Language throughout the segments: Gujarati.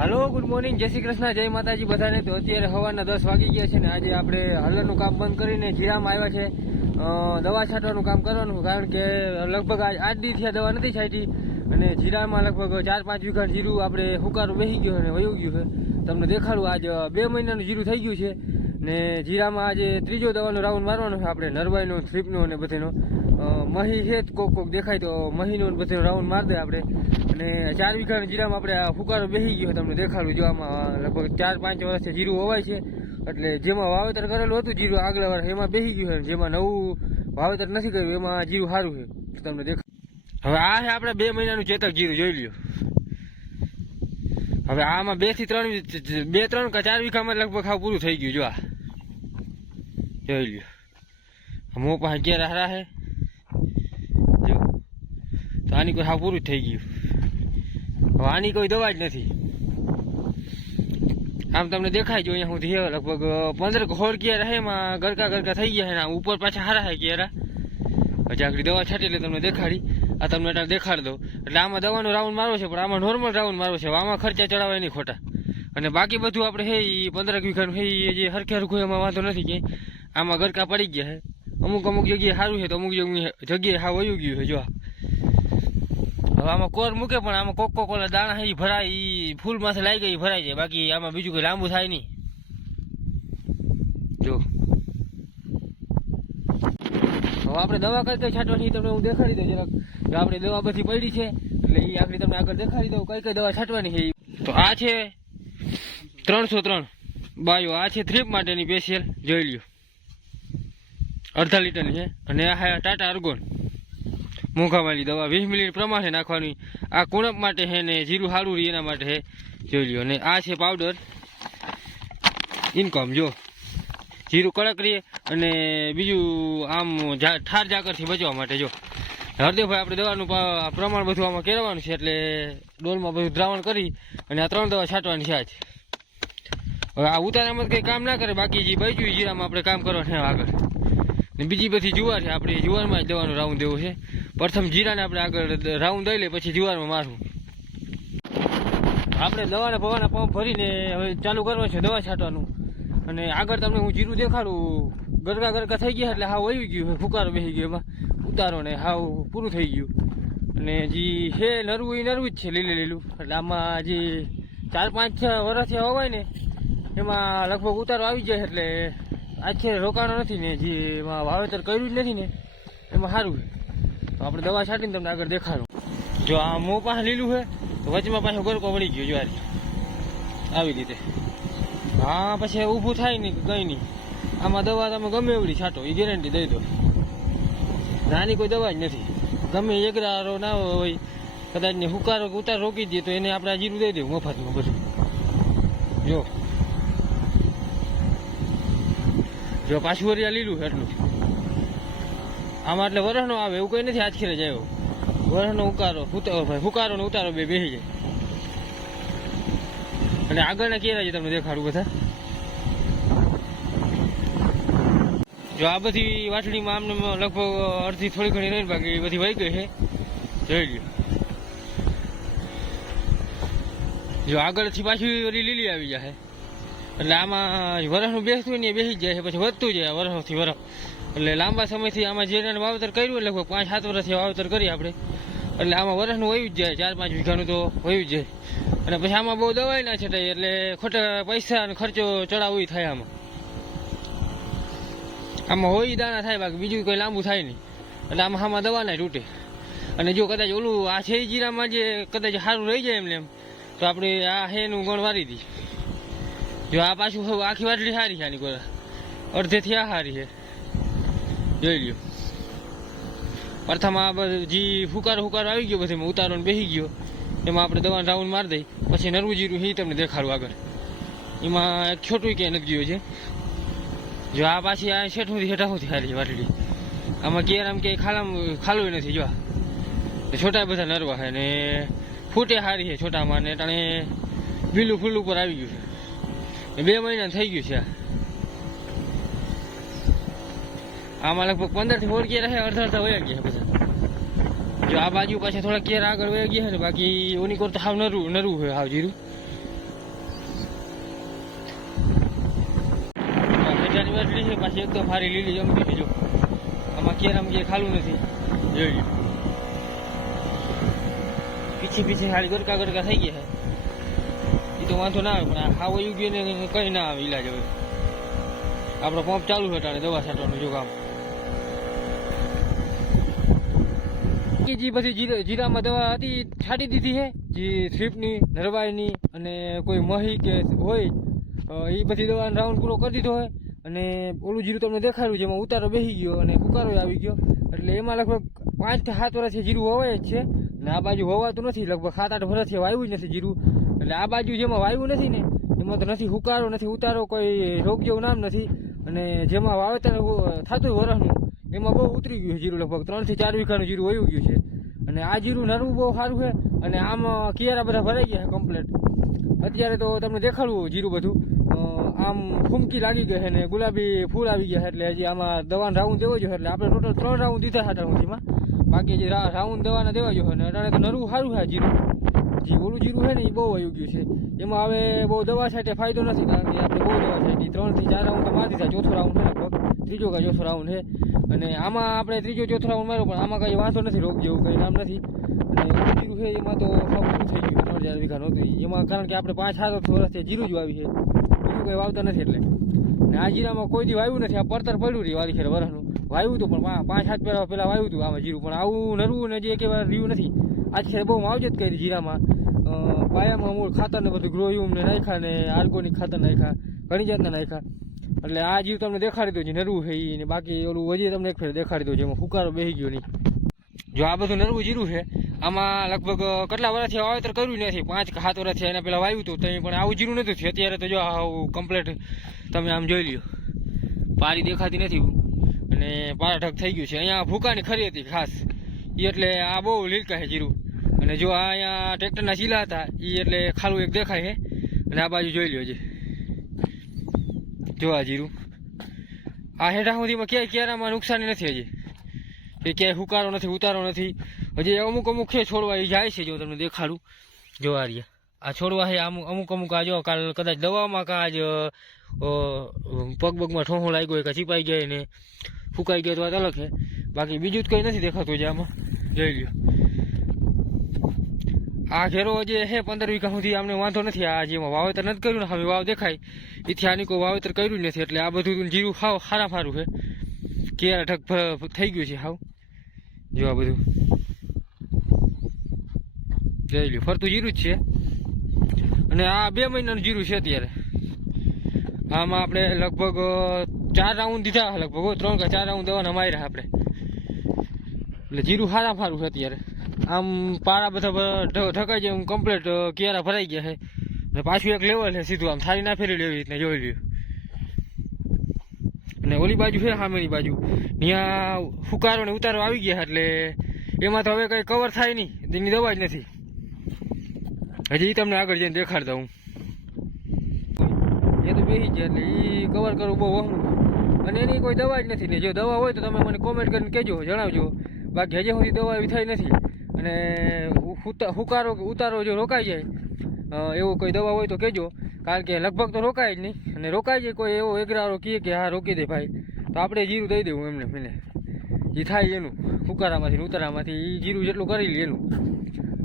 हेलो गुड मॉर्निंग जय श्री कृष्ण जय माताजी बधाने। तो अत्यारे सवाરના 10 વાગી ગયા છે ને આજે આપણે હલરનું કામ બંધ કરીને જીરામાં આવ્યા છે દવા છાંટવાનું કામ કરવાનું, કારણ કે લગભગ આજ દી થયા દવા નથી છાંટી અને જીરામાં લગભગ 4-5 વીઘા જીરું આપણે હુકારું બેસી ગયો અને વયું ગયું છે। તમને દેખાડું આજ 2 મહિનાનું જીરું થઈ ગયું છે ને જીરામાં આજે ત્રીજો દવાનો રાઉન્ડ મારવાનો છે આપણે નરવાઈનો સ્લીપનો અને બધેનો મહી છે કોક દેખાય તો મહીનો બધેનો રાઉન્ડ મારી દે આપણે। અને 4 વીઘાના જીરામાં આપણે આ ફુકારો બેસી ગયો તમને દેખાડું, જો આમાં લગભગ 4-5 વર્ષથી જીરું હોવાય છે, એટલે જેમાં વાવેતર કરેલું હતું જીરું આગલા વર્ષ એમાં બેસી ગયું છે, જેમાં નવું વાવેતર નથી કર્યું એમાં જીરું સારું છે તમને દેખાય। હવે આ છે આપણે 2 મહિનાનું ચેતક જીરું જોઈ લ્યો। હવે આમાં 2 થી 3 કે 4 વીઘામાં લગભગ ખાવ પૂરું થઈ ગયું, જો આ જોઈ લ્યો। મો પાસે કેરા હારા છે જો, તો આની કોઈ ખાવ પૂરું જ થઈ ગયું। હવે આની કોઈ દવા જ નથી, આમ તમને દેખાય જો અહીંયા સુધી લગભગ 15-16 કેરા છે, એમાં ગરકા થઈ ગયા છે, ઉપર પાછા હારા છે કેરા। પછી આખરી દવા છાંટી એટલે તમને દેખાડી, આ તમને એટલે દેખાડી દઉં। એટલે આમાં દવાનો રાઉન્ડ મારવો છે, પણ આમાં નોર્મલ રાઉન્ડ મારવો છે, આમાં ખર્ચા ચડાવાય નહીં ખોટા। અને બાકી બધું આપણે હે 15 વીઘાનું હે જે હરખે હરખું એમાં વાંધો નથી કે આમાં ગરકા પડી ગયા છે, અમુક જગ્યાએ સારું છે તો અમુક જગ્યાએ હા વયું ગયું છે જો। હવે આમાં કોર મૂકે પણ આમાં કોક ઓલા દાણા છે એ ભરાય, એ ફૂલ માથે લાગી ગઈ ભરાઈ જાય, બાકી આમાં બીજું કોઈ લાંબુ થાય નહીં જો। હવે આપણે દવા કઈ છાંટવાની તમને હું દેખાડી દઉં જરાક, જો આપણે દવા બધી પડી છે એટલે એ આપણે તમને આગળ દેખાડી દઉં કઈ દવા છાંટવાની છે। તો આ છે 303 બાયો, આ છે થ્રીપ માટેની સ્પેશિયલ જોઈ લ્યો, 1/2 લીટરની છે। અને આ ટાટા અર્ગોન મોંઘાવાળી દવા 20 મિલી પ્રમાણે નાખવાની, આ કુણપ માટે છે ને જીરું સારું રહે એના માટે છે જોઈ લ્યો। અને આ છે પાવડર ઇન્કમ, જો જીરું કડક રહે અને બીજું આમ ઠાર ઝાકરથી બચવા માટે। જો હરદેવભાઈ આપણે દવાનું પ્રમાણ બધું આમાં કેળવવાનું છે, એટલે ડોલમાં બધું દ્રાવણ કરી અને આ 3 દવા છાંટવાની છે આજ। હવે આ ઉતારામાં કંઈ કામ ના કરે, બાકી જે બચ્યું જીરામાં આપણે કામ કરવાનું છે આગળ। ને બીજી બધી જુવાર છે, આપણે જુવારમાં જ દવાનું રાઉન્ડ દેવું છે। પ્રથમ જીરાને આપણે આગળ રાઉન્ડ દઈ લે પછી જુવારમાં મારવું। આપણે દવાના પવાના પંપ ભરીને હવે ચાલુ કરવાનું છે દવા છાંટવાનું। અને આગળ તમને હું જીરું દેખાડું, ગરકા થઈ ગયા એટલે હાવ આવી ગયું, ફુકારો બેસી ગયો, એમાં ઉતારો ને હાવ પૂરું થઈ ગયું। અને જે છે નરવું એ નરવું જ છે લીલું, એટલે આમાં જે 4-5 વર્ષથી હોવાય ને એમાં લગભગ ઉતારો આવી જાય, એટલે આખે રોકાણો નથી ને જે એમાં વાવેતર કર્યું જ નથી ને એમાં સારું છે। તો આપણે દવા છાંટીને તમને આગળ દેખાડું। જો આ મોં પાસે લીલું છે તો વચમાં પાછો ગરકો વળી ગયો જો આવી રીતે, હા પછી ઊભું થાય નહીં કંઈ નહીં, આમાં દવા તમે ગમે એવડી છાંટો એ ગેરંટી દઈ દો, નાની કોઈ દવા જ નથી। ગમે એકરારો ના હોય કદાચ ને ઉતાર રોકી દે તો એને આપણે જીરું દઈ દેવું મફતમાં બધું। જો પાછું વરિયા લીલું છે એટલું, આમાં એટલે વરસનો આવે એવું કંઈ નથી, આજ ખેરે જ આવ્યો વરસનો ફુકારો ને ઉતારો બે બેસી જાય। અને આગળના કેરા છે તમને દેખાડું બધા, જો આ બધી વાટડીમાં આમને લગભગ અડધી થોડી ઘણી રહી, બાકી બધી વહી ગઈ છે જોઈ લ્યો। જો આગળથી પાછી વળી લીલી આવી જાય, એટલે આમાં વરસનું બેસતું ને બેસી જ જાય છે, પછી વધતું જાય વરસથી વરસ, એટલે લાંબા સમયથી આમાં જે વાવેતર કર્યું લગભગ 5-7 વર્ષથી વાવેતર કરીએ આપણે, એટલે આમાં વરસનું વયું જ જાય, 4-5 વીઘાનું તો વયું જ જાય। અને પછી આમાં બહુ દવાઈ ના છટાય, એટલે ખોટા પૈસા અને ખર્ચો ચડાવવું થાય આમાં હોય દાણા થાય, બાકી બીજું કોઈ લાંબુ થાય નહીં, એટલે આમાં દવા ના તૂટે। અને જો કદાચ ઓલું આ છે જીરામાં જે કદાચ સારું રહી જાય એમને એમ તો આપણે આ હેનું ગણ વારી દી। જો આ પાછું આખી વાટલી સારી છે, આની કોઈ અડધેથી આ સારી છે જોઈ લ્યો। પ્રથમ આ બધું જે ફુકારો આવી ગયો બધીમાં ઉતારો બેસી ગયો, એમાં આપણે દવાનું રાઉન્ડ મારી દઈ, પછી નરવું જીરું એ તમને દેખાડું આગળ, એમાં એક છોટું ક્યાંય નથી ગયું છે। જો આ પાછી આ શેઠુંથી સારી વાટલી, આમાં કેર આમ ક્યાંય ખાલું નથી, જો છોટા બધા નરવા છે ને ફૂટે સારી છે છોટામાં, ને ટાણે બીલું ફૂલ ઉપર આવી ગયું છે, 2 મહિના થઈ ગયું છે। આમાં લગભગ 15-16 કેર છે, અડધા વયા ગયા બધા। જો આ બાજુ પાછા થોડા કેર આગળ વયા ગયા છે ને, બાકી ઓની કોર તો હાવ નરવું હોય હાવ જીરું, જીરાની વાટલી છે પાછી એકદમ સારી લીલી જમતી છે. જો આમાં કેરામ કે ખાલું નથી જોઈ લો. પીછે સારી ગરકા થઈ ગયા છે એ તો વાંધો ના આવે, પણ આ હાવ વયું ગયું ને કઈ ના આવે ઈલાજ. હવે આપણો પંપ ચાલુ છે અટાણે દવા છાંટવાનું જો કામ. જે બધી જીરામાં દવા હતી છાંટી દીધી છે, જે થ્રીપની, નરવાઈની અને કોઈ મહી કે હોય એ બધી દવાનો રાઉન્ડ પૂરો કરી દીધો હોય. અને ઓલું જીરું તમને દેખાડ્યું જેમાં ઉતારો બેસી ગયો અને ફુકારો આવી ગયો, એટલે એમાં લગભગ 5 થી 7 વર્ષથી જીરું વવાય જ છે. અને આ બાજુ વવાતું નથી, લગભગ 7-8 વર્ષથી વાવ્યું જ નથી જીરું. એટલે આ બાજુ જેમાં વાવ્યું નથી ને એમાં તો નથી ફુકારો, નથી ઉતારો, કોઈ રોગ જેવું નામ નથી. અને જેમાં વાવેતર થતું વરસનું એમાં બહુ ઉતરી ગયું છે જીરું, લગભગ 3 થી 4 વીઘાનું જીરું વયું ગયું છે. અને આ જીરું નરવું બહુ સારું છે. અને આમાં કિયારા બધા ભરાઈ ગયા છે કમ્પ્લેટ. અત્યારે તો તમને દેખાડવું જીરું બધું આમ ફૂમકી લાગી ગઈ છે ને ગુલાબી ફૂલ આવી ગયા છે. એટલે હજી આમાં દવાનો રાઉન્ડ દેવો જોઈએ. એટલે આપણે ટોટલ 3 રાઉન્ડ દીધા હતા સુધીમાં, બાકી જે રાઉન્ડ દવાના દેવા જોઈએ. અને અટાણે તો નરવું સારું છે જીરું. જે ઓલું જીરું છે ને એ બહુ વયું ગયું છે. એમાં હવે બહુ દવા છાંટે ફાયદો નથી, કારણ કે આપણે બહુ દવા છાંટી 3 થી 4 રાઉન્ડ તો મારી દીધા. ચોથો રાઉન્ડ છે લગભગ, ત્રીજો કે ચોથો રાઉન્ડ છે. અને આમાં આપણે ત્રીજો ચોથો રાઉન્ડ માર્યો, પણ આમાં કઈ વાંધો નથી, રોગ જેવું કઈ નામ નથી. અને ઓલું જીરું છે એમાં તો પૂરું થઈ ગયું 3-4 વીઘા નહોતું એમાં, કારણ કે આપણે 5-7 વર્ષથી જીરું જ વાવી છે, બીજું કઈ વાવતા નથી. એટલે ને આ જીરામાં કોઈ દી વાવ્યું નથી. આ પડતર પડ્યું રહ્યું વાલી ખેર વરસનું વાવ્યું હતું, પણ 5-7 પહેલા વાવ્યું હતું આમાં જીરું, પણ આવું નરવું ને જે એક વાર રહ્યું નથી. આજ ખેર બહુ માવજત કરી જીરામાં. પાયામાં મૂળ ખાતર ને બધું ગ્રોયુમ ને નાખ્યા ને આર્ગોનિક ખાતર નાખ્યા, ઘણી જાતના નાખ્યા. એટલે આ જીવ તમને દેખાડી દઉં જે નરવું છે એ. બાકી ઓલું હજી તમને એક ફેર દેખાડી દઉં જેમાં ફુકારો બેસી ગયો નહીં. જો આ બધું નરવું જીરું છે, આમાં લગભગ કેટલા વર્ષથી વાવેતર કર્યું નથી, 5 કે 7 વર્ષથી એના પહેલાં વાવ્યું હતું ત્યાં, પણ આવું જીરું નથી થયું. અત્યારે તો જો આવું કમ્પ્લેટ તમે આમ જોઈ લ્યો, પારી દેખાતી નથી અને પારા ઢગ થઈ ગયું છે. અહીંયા ભૂકાની ખરી હતી ખાસ એ, એટલે આ બહુ લીલકા છે જીરું. અને જો આ અહીંયા ટ્રેક્ટરના ચીલા હતા એ, એટલે ખાલું એક દેખાય છે. અને આ બાજુ જોઈ લ્યો જો આ જીરું. આ હેઠા સુધીમાં ક્યાંય ક્યારામાં નુકસાની નથી હજી, કે ક્યાંય હુકારો નથી, ઉતારો નથી. હજી અમુક છે છોડવા એ જાય છે. જો તમને દેખાડું, જો આ રહ્યા આ છોડવા છે અમુક આ જો કાલ કદાચ દવામાં કાં જ પગમાં ઠોહો લાગ્યો હોય, કાં ચીપાઈ ગયા ને ફૂંકાઈ ગયા તો વાત અલગ છે. બાકી બીજું જ કંઈ નથી દેખાતું છે આમાં, જોઈ લ્યો. આ ઘેરો જે છે 15 વીઘા સુધી અમને વાંધો નથી. આ જેમાં વાવેતર નથી કર્યું ને હવે વાવ દેખાય એથી આની કોઈ વાવેતર કર્યું નથી. એટલે આ બધું જીરું હાવ સારું છે, કેરા ઠગ થઈ ગયું છે હાવ. જો આ બધું જોઈ લ્યો, ફરતું જીરું જ છે. અને આ 2 મહિનાનું જીરું છે અત્યારે. આમાં આપણે લગભગ 4 રાઉન્ડ દીધા, લગભગ 3 કે 4 રાઉન્ડ દવાના માર્યા આપણે. એટલે જીરું સારું છે અત્યારે. આમ પારા બધા ઢકાઈ જાય કમ્પ્લીટ, કેરા ભરાઈ ગયા છે. અને પાછું એક લેવલ છે સીધું, આમ થાળી ના ફેરી લેવી રીતને જોઈ લ્યો. અને ઓલી બાજુ છે સામેની બાજુ, ત્યાં ફુકારો ને ઉતારો આવી ગયા, એટલે એમાં તો હવે કંઈ કવર થાય નહીં, એની દવા જ નથી. હજી તમને આગળ જઈને દેખાડતા હું. એ તો બેસી જાય એટલે એ કવર કરવું બહુ વહમું, અને એની કોઈ દવા જ નથી. ને જો દવા હોય તો તમે મને કોમેન્ટ કરીને કહેજો, જણાવજો. બાકી હજી સુધી દવા એવી થઈ નથી. અને ફુકારો કે ઉતારો જો રોકાઈ જાય એવું કોઈ દવા હોય તો કહેજો, કારણ કે લગભગ તો રોકાય જ નહીં. અને રોકાઈ જાય કોઈ એવો એગરારો કહે કે હા રોકી દે ભાઈ, તો આપણે જીરું દઈ દેવું એમને જે થાય એનું, ફુકારામાંથી ઉતારામાંથી એ જીરું જેટલું કરી લે એનું.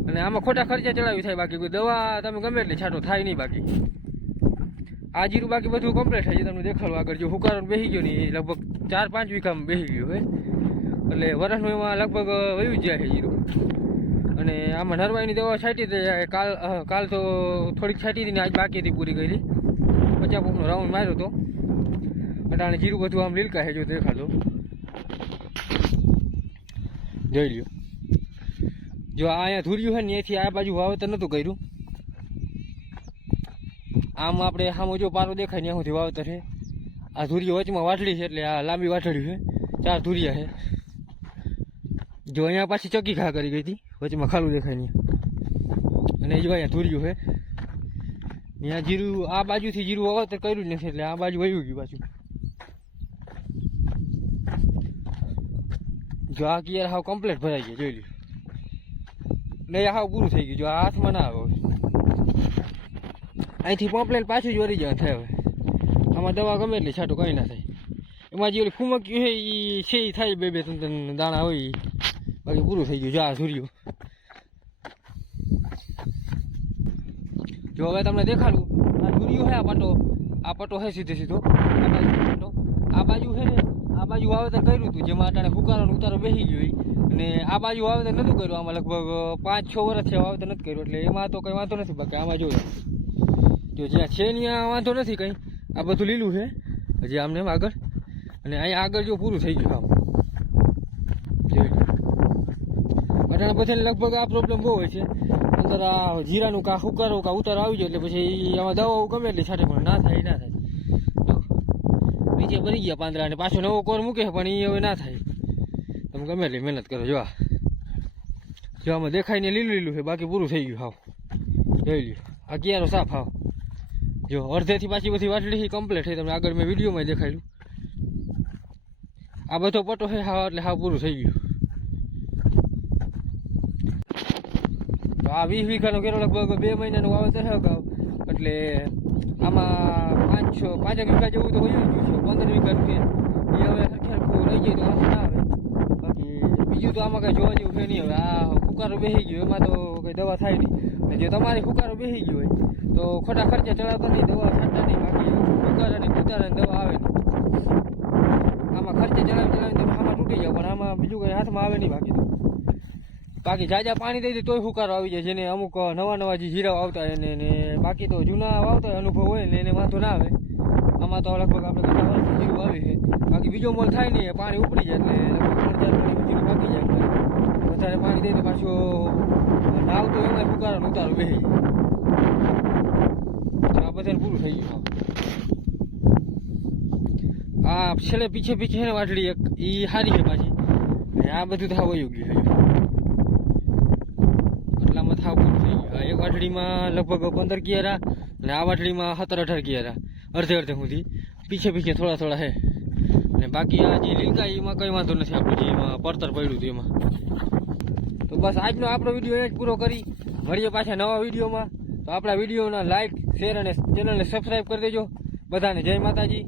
અને આમાં ખોટા ખર્ચા ચડાવી થાય, બાકી કોઈ દવા તમે ગમે એટલી છાંટો થાય નહીં. બાકી આ જીરું બાકી બધું કમ્પ્લીટ થાય છે. તમને દેખાડો આગળ જો ફુકારો બેસી ગયો નહીં, લગભગ 4-5 વીઘામાં બેસી ગયો હોય. એટલે વરસનું એમાં લગભગ વયું જ જાય છે જીરું. અને આમાં નરવાઈની દવા છાંટી હતી કાલ તો થોડીક છાંટી હતી ને આજ બાકી હતી પૂરી કરી. 50 પંપનો રાઉન્ડ માર્યો હતો. અટાણે જીરું બધું આમ લીલકા છે, જો દેખાડો જોઈ લ્યો. જો આ અહીંયા ધૂર્યું છે ને એથી આ બાજુ વાવેતર નહોતું કર્યું. આમ આપણે સામે જો પારો દેખાય ને ત્યાં સુધી વાવેતર છે. આ ધૂરિયો વચમાં વાટડી છે, એટલે આ લાંબી વાટડી છે, 4 ધૂરિયા છે. જો અહીંયા પાછી ચકી ઘા કરી ગઈ હતી, વચમાં ખાલું દેખાય ને. અને જો અહીંયા ધૂર્યું છે, ત્યાં જીરું આ બાજુથી જીરું વાવેતર કર્યું જ નથી, એટલે આ બાજુ વયું ગયું પાછું. જો આ કિયાર હાવ કમ્પ્લીટ ભરાઈ ગયા, જોઈ લ્યો. નહીં હાવ પૂરું થઈ ગયું. જો આ હાથમાં ના આવે, અહીંથી પંપ લઈને પાછું જ વળી જવા થાય. હવે આમાં દવા ગમે એટલી છાંટો કંઈ ના થાય. એમાં જે ઓલી ફૂમક્યું છે એ છે એ થાય 2-3 દાણા હોય ઈ. બાકી પૂરું થઈ ગયું. જો આ સૂર્યો જો હવે તમને દેખાડું આ સૂર્યો છે. આ પટ્ટો છે સીધે સીધો આ બાજુ છે ને આ બાજુ વાવેતર કર્યું હતું જેમાં અટાણે ફુકારો ઉતારો બેસી ગયો અને આ બાજુ વાવેતર નહોતું કર્યું. આમાં લગભગ 5-6 વર્ષ છે વાવેતર નથી કર્યું એટલે એમાં તો કંઈ વાંધો નથી. બાકી આમાં જો જ્યાં છે ત્યાં વાંધો નથી કંઈ. આ બધું લીલું છે હજી આમને એમ આગળ. અને અહીંયા આગળ જો પૂરું થઈ ગયું આમ અટાણે બધાને લગભગ આ પ્રોબ્લેમ બહુ હોય છે. અંદર આ જીરાનું કા ફુકારો કા ઉતારો આવી જાય એટલે પછી આમાં દવાઓ ગમે એટલી છાંટે પણ ના થાય નીચે ભરી ગયા પાંદડા અને પાછો નવો કોર મૂકે પણ એ હવે ના થાય. તમે ગમે એટલી મહેનત કરો. જો આમાં દેખાય ને લીલું લીલું છે બાકી પૂરું થઈ ગયું હાવ. જોઈ લ્યો આ ક્યારો સાફ હાવ. જો અડધેથી પાછી બધી વાટડી કમ્પ્લીટ થઈ. તમને આગળ મેં વિડીયોમાં દેખાડ્યું. આ બધો પટ્ટો છે હાવ એટલે હાવ પૂરું થઈ ગયું. તો આ 20 વીઘાનો કેરો લગભગ 2 મહિનાનું વાવેતર છે અગાઉ. એટલે આમાં 5 વીઘા જેવું તો હોય ગયું છે. 15 વીઘાનું છે એ હવે સરખું રહી જાય તો વાંધો ના આવે. બાકી બીજું તો આમાં કાંઈ જોવા જેવું છે નહીં. હવે આ ફુકારો બેસી ગયો એમાં તો કંઈ દવા થાય નહીં. અને જે તમારે ફુકારો બેસી ગયો હોય તો ખોટા ખર્ચા ચડાવતા નહીં, દવા છાંટતા નહીં. બાકી ફુકારાની કુતારાની દવા આવે નહીં. આમાં ખર્ચે ચલાવીને તમે આમાં તૂટી જાવ પણ આમાં બીજું કંઈ હાથમાં આવે નહીં. બાકી જાજા પાણી દઈ દે તોય ફુકારો આવી જાય. જેને અમુક નવા જે જીરાઓ આવતા હોય ને બાકી તો જૂના વાવતા હોય અનુભવ હોય ને એને વાંધો ના આવે. આમાં તો લગભગ આપણે ઘણા વર્ષથી જીરું આવી છે. બાકી બીજો મોલ થાય નહીં પાણી ઉપડી જાય એટલે લગભગ 3-4 મહિનામાં જીરું પાકી જાય. વધારે પાણી દઈ તો પાછું નાવ તો એમાં ફુકારાનો ઉતારો બેસી જાય. આ બધાને પૂરું થઈ ગયું. આ છેલ્લે પીછે છે ને વાટડી એક એ સારી છે પાછી. આ બધું તો વયું ગયું છે. એટલામાં થાવ પૂરું થઈ ગયું. એક વાટડીમાં લગભગ 15 કિયારા અને આ વાટડીમાં 17-18 કિયારા અડધે સુધી પીછે થોડા છે. અને બાકી આ જે લીલકા એમાં કંઈ વાંધો નથી. આપણું જે એમાં પડતર પડ્યું હતું એમાં. તો બસ આજનો આપણો વિડીયો એ જ પૂરો કરી. મળીએ પાછા નવા વિડીયોમાં. તો આપણા વિડીયોના લાઈક શેર અને ચેનલને સબસ્ક્રાઈબ કરી દેજો. બધાને જય માતાજી.